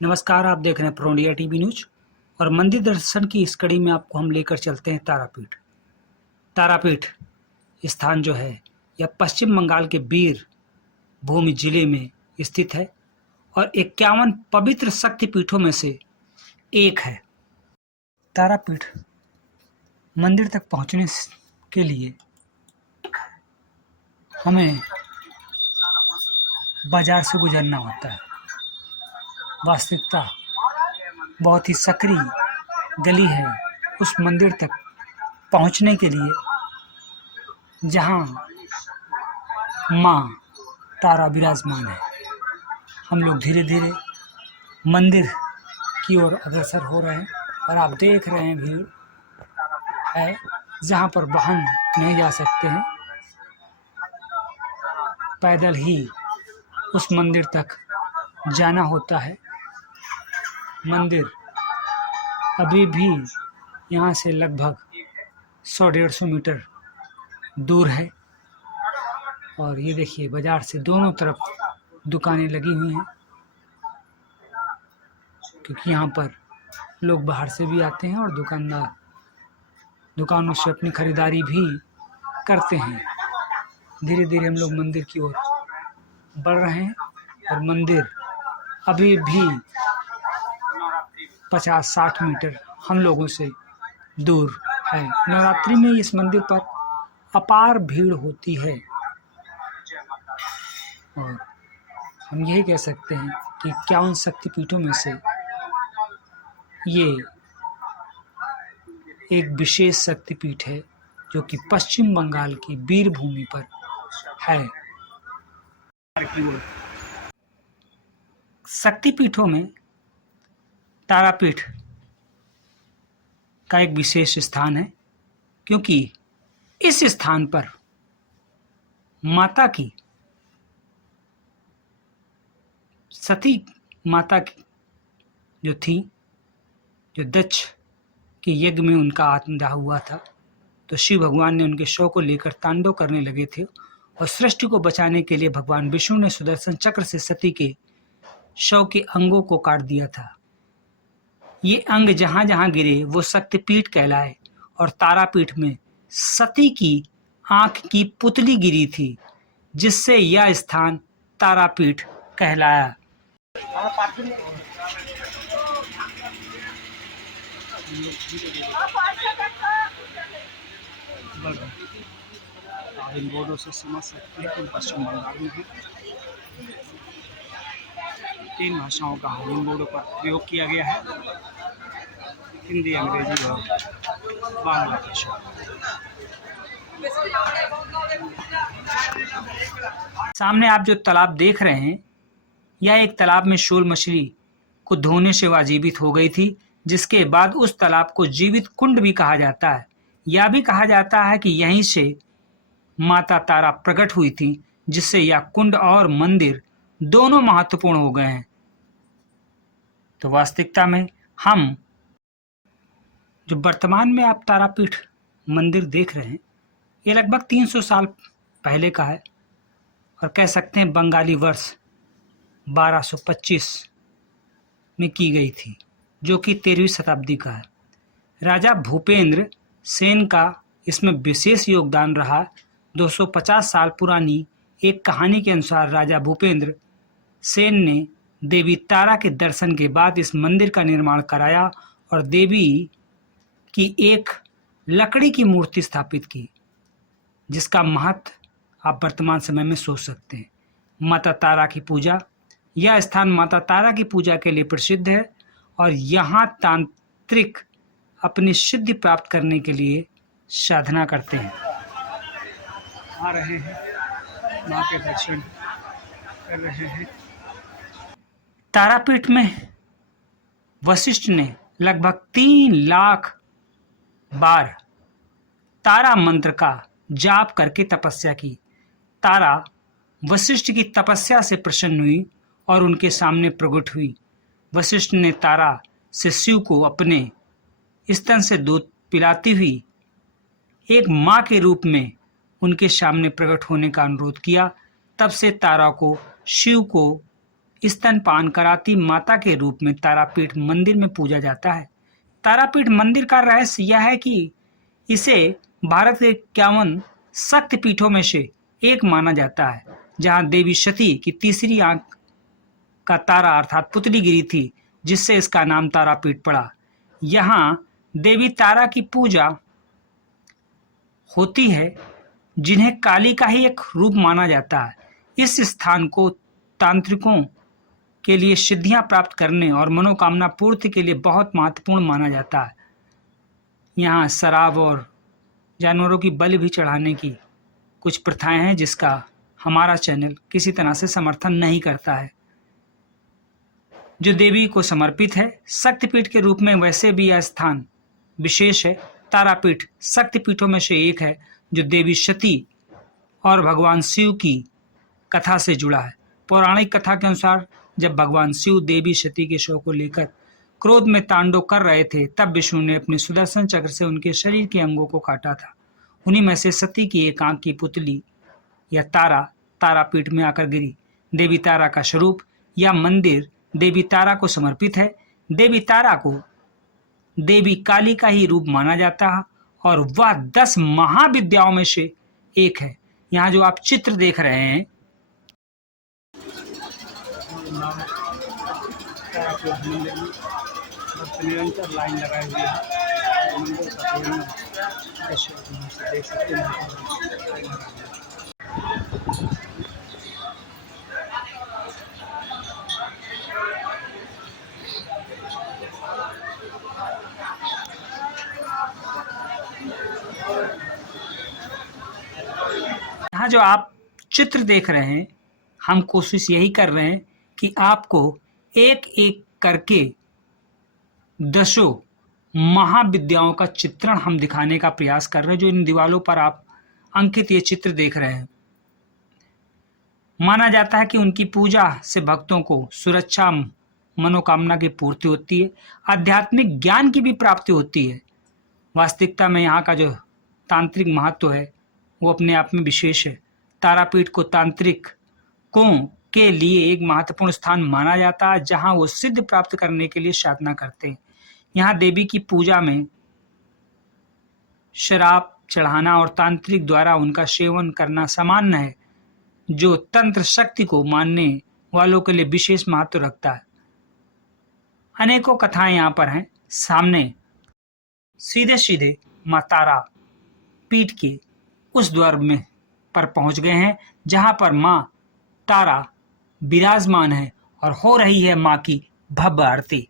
नमस्कार, आप देख रहे हैं प्रो इंडिया टीवी न्यूज। और मंदिर दर्शन की इस कड़ी में आपको हम लेकर चलते हैं तारापीठ। तारापीठ स्थान जो है यह पश्चिम बंगाल के बीर भूमि जिले में स्थित है और 51 पवित्र शक्तिपीठों में से एक है। तारापीठ मंदिर तक पहुंचने के लिए हमें बाजार से गुजरना होता है। वास्तविकता बहुत ही सकरी गली है उस मंदिर तक पहुंचने के लिए जहां मां तारा विराजमान है। हम लोग धीरे धीरे मंदिर की ओर अग्रसर हो रहे हैं और आप देख रहे हैं भीड़ है जहां पर वाहन नहीं जा सकते हैं। पैदल ही उस मंदिर तक जाना होता है। मंदिर अभी भी यहाँ से लगभग 100-150 मीटर दूर है और ये देखिए बाजार से दोनों तरफ दुकानें लगी हुई हैं क्योंकि यहाँ पर लोग बाहर से भी आते हैं और दुकानदार दुकानों से अपनी खरीदारी भी करते हैं। धीरे धीरे हम लोग मंदिर की ओर बढ़ रहे हैं और मंदिर अभी भी 50-60 मीटर हम लोगों से दूर है। नवरात्रि में इस मंदिर पर अपार भीड़ होती है और हम यही कह सकते हैं कि 51 शक्तिपीठों में से ये एक विशेष शक्तिपीठ है जो कि पश्चिम बंगाल की बीर भूमि पर है। शक्तिपीठों में तारापीठ का एक विशेष स्थान है क्योंकि इस स्थान पर माता की सती माता की जो थी, जो दक्ष के यज्ञ में उनका आत्मदाह हुआ था, तो शिव भगवान ने उनके शव को लेकर तांडव करने लगे थे और सृष्टि को बचाने के लिए भगवान विष्णु ने सुदर्शन चक्र से सती के शव के अंगों को काट दिया था। ये अंग जहां जहां गिरे वो शक्तिपीठ कहलाए और तारापीठ में सती की आंख की पुतली गिरी थी जिससे यह स्थान तारापीठ कहलाया। आप इन बोर्डों से समझ सकते हैं कि पश्चिम बंगाल में भी 3 भाषाओं का इन बोर्डों पर प्रयोग किया गया है, हिंदी, अंग्रेजी और बांग्लादेश। सामने आप जो तालाब देख रहे हैं यह एक तालाब में शोल मछली को धोने से वह जीवित हो गई थी, जिसके बाद उस तालाब को जीवित कुंड भी कहा जाता है। यह भी कहा जाता है कि यहीं से माता तारा प्रकट हुई थी जिससे यह कुंड और मंदिर दोनों महत्वपूर्ण हो गए हैं। तो वास्तविकता में हम जो वर्तमान में आप तारापीठ मंदिर देख रहे हैं ये लगभग 300 साल पहले का है और कह सकते हैं बंगाली वर्ष 1225 में की गई थी जो कि 13वीं शताब्दी का है। राजा भूपेंद्र सेन का इसमें विशेष योगदान रहा। 250 साल पुरानी एक कहानी के अनुसार राजा भूपेंद्र सेन ने देवी तारा के दर्शन के बाद इस मंदिर का निर्माण कराया और देवी की एक लकड़ी की मूर्ति स्थापित की जिसका महत्व आप वर्तमान समय में सोच सकते हैं। माता तारा की पूजा, यह स्थान माता तारा की पूजा के लिए प्रसिद्ध है और यहाँ तांत्रिक अपनी सिद्धि प्राप्त करने के लिए साधना करते हैं। आ रहे हैं मां के दर्शन कर रहे हैं। तारापीठ में वशिष्ठ ने लगभग 3 लाख बार तारा मंत्र का जाप करके तपस्या की। तारा वशिष्ठ की तपस्या से प्रसन्न हुई और उनके सामने प्रकट हुई। वशिष्ठ ने तारा से शिव को अपने स्तन से दूध पिलाती हुई एक मां के रूप में उनके सामने प्रकट होने का अनुरोध किया। तब से तारा को शिव को स्तनपान कराती माता के रूप में तारापीठ मंदिर में पूजा जाता है। तारापीठ मंदिर का रहस्य यह है कि इसे भारत के 51 शक्ति पीठों में से एक माना जाता है, जहां देवी सती की तीसरी आंख का तारा अर्थात पुतली गिरी थी, जिससे इसका नाम तारापीठ पड़ा। यहाँ देवी तारा की पूजा होती है, जिन्हें काली का ही एक रूप माना जाता है। इस स्थान को तांत्रिकों के लिए सिद्धियां प्राप्त करने और मनोकामना पूर्ति के लिए बहुत महत्वपूर्ण माना जाता है। यहाँ शराब और जानवरों की बलि भी चढ़ाने की कुछ प्रथाएं हैं, जिसका हमारा चैनल किसी तरह से समर्थन नहीं करता है। जो देवी को समर्पित है शक्तिपीठ के रूप में, वैसे भी यह स्थान विशेष है। तारापीठ शक्तिपीठों में से एक है जो देवी सती और भगवान शिव की कथा से जुड़ा है। पौराणिक कथा के अनुसार जब भगवान शिव देवी सती के शव को लेकर क्रोध में तांडव कर रहे थे, तब विष्णु ने अपने सुदर्शन चक्र से उनके शरीर के अंगों को काटा था। उन्हीं में से सती की एक आंख की पुतली या तारा तारापीठ में आकर गिरी। देवी तारा का स्वरूप या मंदिर देवी तारा को समर्पित है। देवी तारा को देवी काली का ही रूप माना जाता है और वह 10 महाविद्याओं में से एक है। यहाँ जो आप चित्र देख रहे हैं, निरंतर लाइन लगाए हुए हैं। मंदिर का पूर्ण दृश्य देख सकते हैं। यहाँ जो आप चित्र देख रहे हैं, हम कोशिश यही कर रहे हैं कि आपको एक एक करके 10 महाविद्याओं का चित्रण हम दिखाने का प्रयास कर रहे हैं। जो इन दीवालों पर आप अंकित ये चित्र देख रहे हैं, माना जाता है कि उनकी पूजा से भक्तों को सुरक्षा, मनोकामना की पूर्ति होती है, आध्यात्मिक ज्ञान की भी प्राप्ति होती है। वास्तविकता में यहाँ का जो तांत्रिक महत्व है वो अपने आप में विशेष है। तारापीठ को तांत्रिकों के लिए एक महत्वपूर्ण स्थान माना जाता है, जहां वो सिद्ध प्राप्त करने के लिए साधना करते हैं। यहाँ देवी की पूजा में शराब चढ़ाना और तांत्रिक द्वारा उनका सेवन करना सामान्य है, जो तंत्र शक्ति को मानने वालों के लिए विशेष महत्व रखता है। अनेकों कथाएं यहाँ पर हैं। सामने सीधे सीधे मां तारा पीठ के उस द्वार में पर पहुंच गए हैं, जहां पर मां तारा विराजमान है और हो रही है मां की भव्य आरती।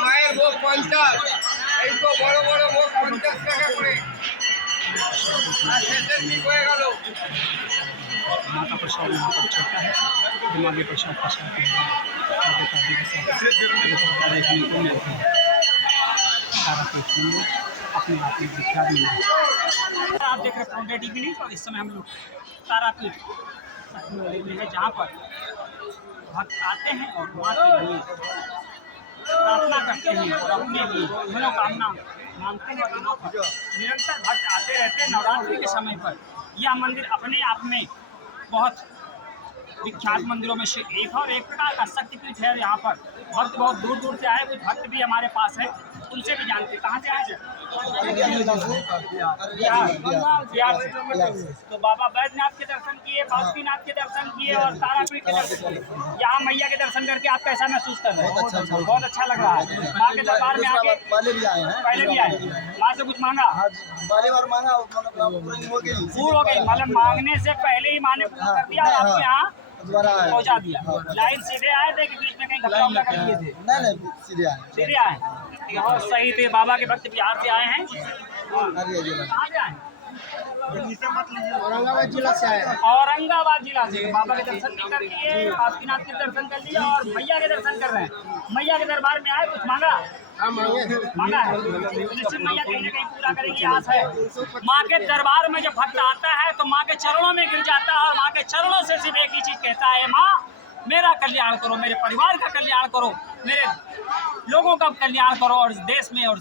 মায়ের ভোগ 50, এই তো বড় বড় ভোগ 50 টাকা করে। আর শেষের দিক হয়ে গেল। माँ का प्रसाद यहाँ पर चलता है, दिमागी प्रसाद का साथ देखने को मिलता है। सारा कुछ सुंदर अपने आप में विख्यात मिला। आप देख रहे हैं फाउंडा टीवी न्यूज़ और इस समय हम लोग तारापीठ में है, जहाँ पर भक्त आते हैं और माँ के लिए प्रार्थना करते हैं और अपने लिए मनोकामना मांगते हैं। यहाँ पर निरंतर भक्त आते रहते हैं। नवरात्रि के समय पर यह मंदिर अपने आप में बहुत विख्यात मंदिरों में से एक और एक प्रकार का शक्तिपीठ है। यहाँ पर भक्त बहुत दूर दूर से आए, कुछ भक्त भी हमारे पास है, उनसे भी जानते हैं। कहाँ से आए सर? बिहार से। तो बाबा बैद्यनाथ के दर्शन किए, बासुकीनाथ के दर्शन किए और तारापीठ के दर्शन किए। यहाँ मैया के दर्शन करके आप कैसा महसूस कर रहे हैं? बहुत अच्छा लग रहा है। माँ के दरबार में आके पहले भी आए हैं, पहले भी आए, माँ से कुछ मांगा? बारी बार मांगा, पूरी हो गई। पूर्ण हो गई, मतलब मांगने से पहले ही माँ ने पूरा कर दिया और आपको यहाँ दोबारा आए, पहुँचा दिया। लाइन सीधे आए थे कि बीच में कहीं घपला उपला कर लिए थे? नहीं सीधे आए। सीधे आए। बहुत सही। तो ये बाबा के भक्त बिहार से आए हैं। अरे जिला कहाँ से आए? औरंगाबाद जिला से आए हैं। औरंगाबाद जिला से। बाबा के दर्शन भी कर लिए, बासुकीनाथ के दर्शन कर लिए और मैया के दर्शन कर रहे हैं। मैया के दरबार में आए, कुछ मांगा? मांगा है। निश्चित मैया कहीं ना कहीं पूरा करेंगी, आस है। माँ के दरबार में जब भक्त आता है तो माँ के चरणों में गिर जाता है और माँ के चरणों से सिर्फ एक ही चीज कहता है, माँ मेरा कल्याण करो, मेरे परिवार का कल्याण करो, मेरे लोगों का कल्याण करो और इस देश में और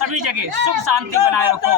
सभी जगह सुख शांति बनाए रखो।